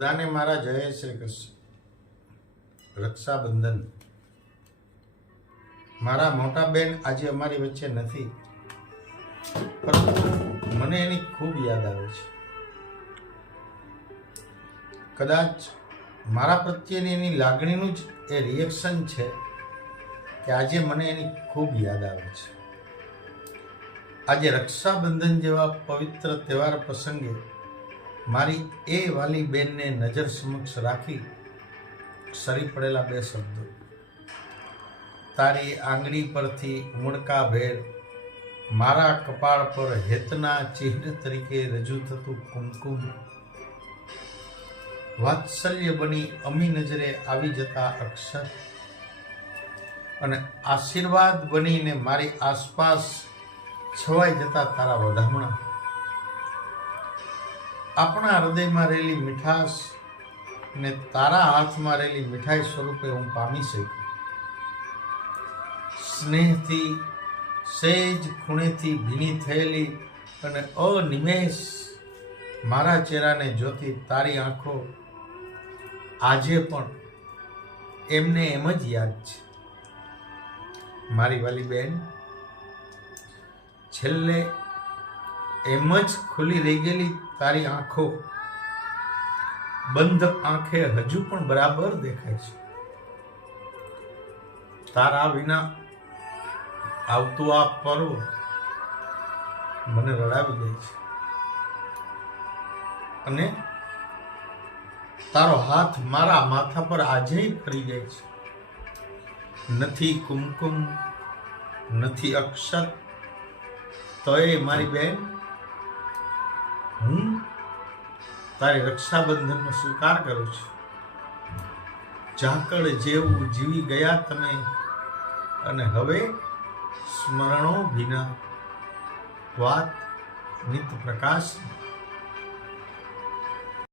બધાને મારા જય શ્રી કૃષ્ણ. રક્ષાબંધન. મારા મોટા બેન આજે અમારી વચ્ચે નથી, પરંતુ મને એની ખૂબ યાદ આવે છે. કદાચ મારા પ્રત્યેની એની લાગણીનું જ એ રિએક્શન છે કે આજે મને એની ખૂબ યાદ આવે છે. આજે રક્ષાબંધન જેવા પવિત્ર તહેવાર પ્રસંગે મારી એ વાલી બેનને નજર સમક્ષ રાખી સરી પડેલા બે શબ્દો, તારી આંગળી પરથી ઉમળકા ભેર મારા કપાળ પર હેતના ચિહ્ન તરીકે રજૂ થતું કુમકુમ, વાત્સલ્ય બની અમી નજરે આવી જતા અક્ષર અને આશીર્વાદ બનીને મારી આસપાસ છવાઈ જતા તારા વધામણા. આપણા હૃદયમાં રહેલી મીઠાશ ને તારા હાથમાં રહેલી મીઠાઈ સ્વરૂપે હું પામી શક્યો. સ્નેહથી સેજ ખૂણેથી ભીની થયેલી અને અનિમેષ મારા ચહેરાને જોતી તારી આંખો આજે પણ એમને એમ જ યાદ છે. મારી વાલી બેન, છેલ્લે એમ જ ખુલી રહી ગયેલી તારી આંખો બંધ આંખે હજુ પણ બરાબર દેખાય છે. તારા વિના આવતું આ પર્વ મને રડાવી દે છે, અને તારો હાથ મારા માથા પર આજે ફરી જાય છે. નથી કુમકુમ, નથી અક્ષત, તોય મારી બેન હું તારી રક્ષાબંધનનો સ્વીકાર કરું છું. ઝાકળ જેવું જીવી ગયા તમે, અને હવે સ્મરણો ભીના વાત નિત પ્રકાશ.